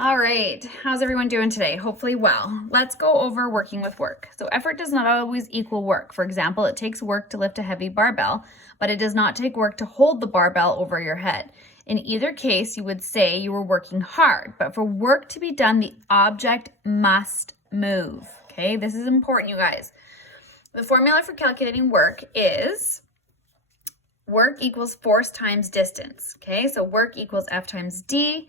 All right, how's everyone doing today? Hopefully well. Let's go over working with work. So effort does not always equal work. For example, it takes work to lift a heavy barbell, but it does not take work to hold the barbell over your head. In either case, you would say you were working hard, but for work to be done, the object must move. Okay, this is important, you guys. The formula for calculating work is work equals force times distance. Okay, so work equals F times D,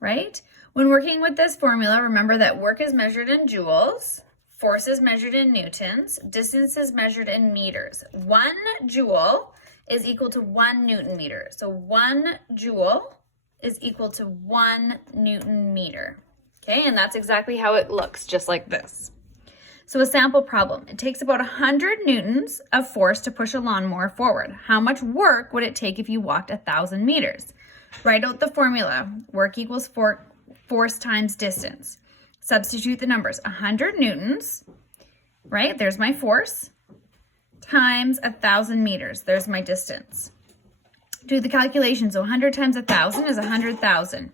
right? When working with this formula, remember that work is measured in joules, force is measured in newtons, distance is measured in meters. 1 joule is equal to 1 Newton meter. So 1 joule is equal to 1 Newton meter. Okay, and that's exactly how it looks, just like this. So a sample problem. It takes about 100 newtons of force to push a lawnmower forward. How much work would it take if you walked 1,000 meters? Write out the formula. Work equals force times distance. Substitute the numbers. 100 newtons, right? There's my force, times 1,000 meters. There's my distance. Do the calculation. So 100 times 1,000 is 100,000.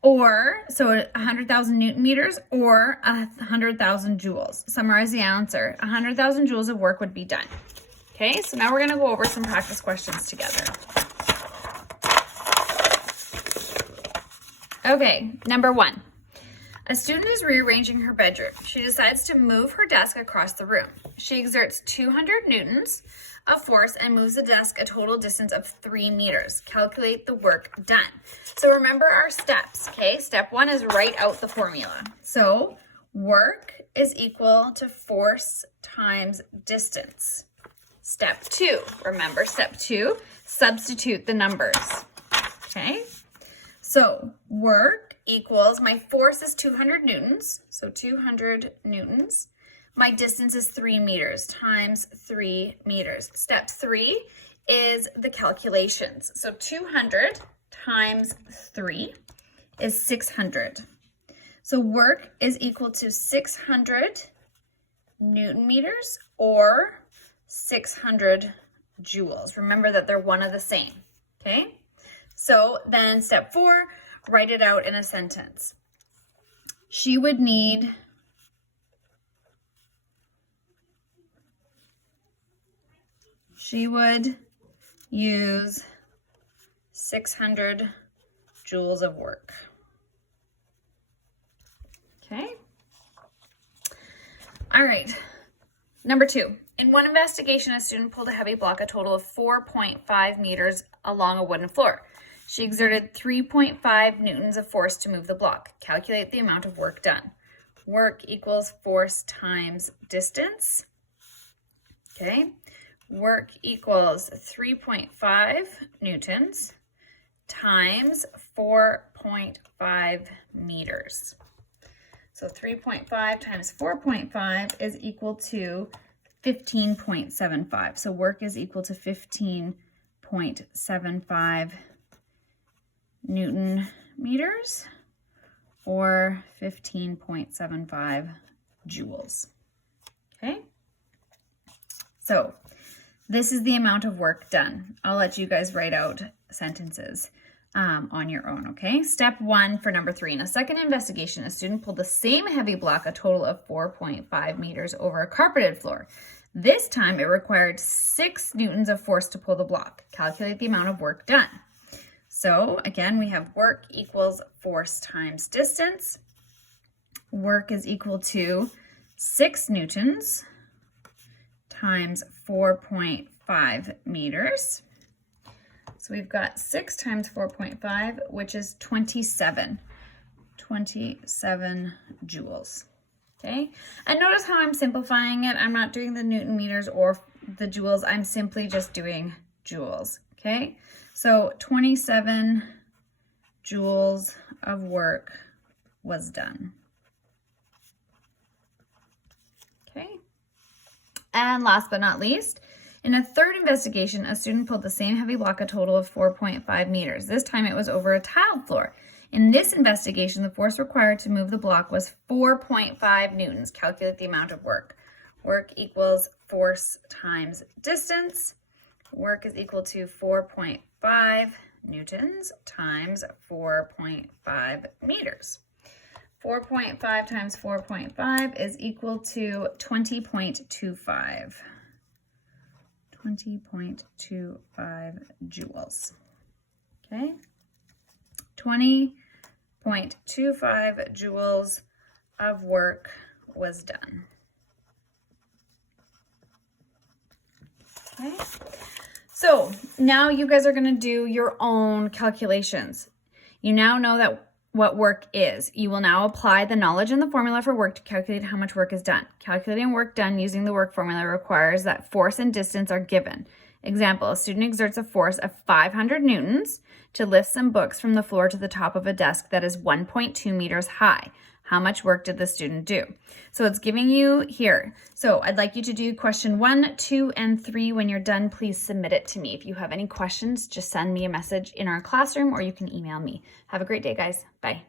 Or, so 100,000 Newton meters or 100,000 joules. Summarize the answer. 100,000 joules of work would be done. Okay, so now we're going to go over some practice questions together. Okay, number 1. A student is rearranging her bedroom. She decides to move her desk across the room. She exerts 200 newtons of force and moves the desk a total distance of 3 meters. Calculate the work done. So remember our steps, okay? Step 1 is write out the formula. So work is equal to force times distance. Step 2, remember step 2, substitute the numbers, okay? So work equals, my force is 200 newtons, so 200 newtons. My distance is 3 meters times 3 meters. Step 3 is the calculations. So 200 times 3 is 600. So work is equal to 600 Newton meters or 600 joules. Remember that they're one of the same, okay? So then step 4, write it out in a sentence. She would use 600 joules of work. Okay. All right. Number 2. In one investigation, a student pulled a heavy block a total of 4.5 meters along a wooden floor. She exerted 3.5 newtons of force to move the block. Calculate the amount of work done. Work equals force times distance. Okay. Work equals 3.5 newtons times 4.5 meters. So 3.5 times 4.5 is equal to 15.75. So work is equal to 15.75 Newton meters or 15.75 joules. Okay. So this is the amount of work done. I'll let you guys write out sentences on your own, okay? Step 1 for number 3. In a second investigation, a student pulled the same heavy block a total of 4.5 meters over a carpeted floor. This time it required 6 newtons of force to pull the block. Calculate the amount of work done. So again, we have work equals force times distance. Work is equal to 6 newtons times 4.5 meters. So we've got 6 times 4.5, which is 27 joules. Okay, and notice how I'm simplifying it. I'm not doing the Newton meters or the joules. I'm simply just doing joules. Okay, so 27 joules of work was done. Okay, and last but not least, in a third investigation, a student pulled the same heavy block a total of 4.5 meters. This time it was over a tiled floor. In this investigation, the force required to move the block was 4.5 newtons. Calculate the amount of work. Work equals force times distance. Work is equal to 4.5 newtons times 4.5 meters. 4.5 times 4.5 is equal to 20.25. 20.25 joules. Okay? 20.25 joules of work was done. Okay? So now you guys are going to do your own calculations. You now know that what work is. You will now apply the knowledge and the formula for work to calculate how much work is done. Calculating work done using the work formula requires that force and distance are given. Example, a student exerts a force of 500 newtons to lift some books from the floor to the top of a desk that is 1.2 meters high. How much work did the student do? So it's giving you here. So I'd like you to do question 1, 2, and 3. When you're done, please submit it to me. If you have any questions, just send me a message in our classroom or you can email me. Have a great day, guys. Bye.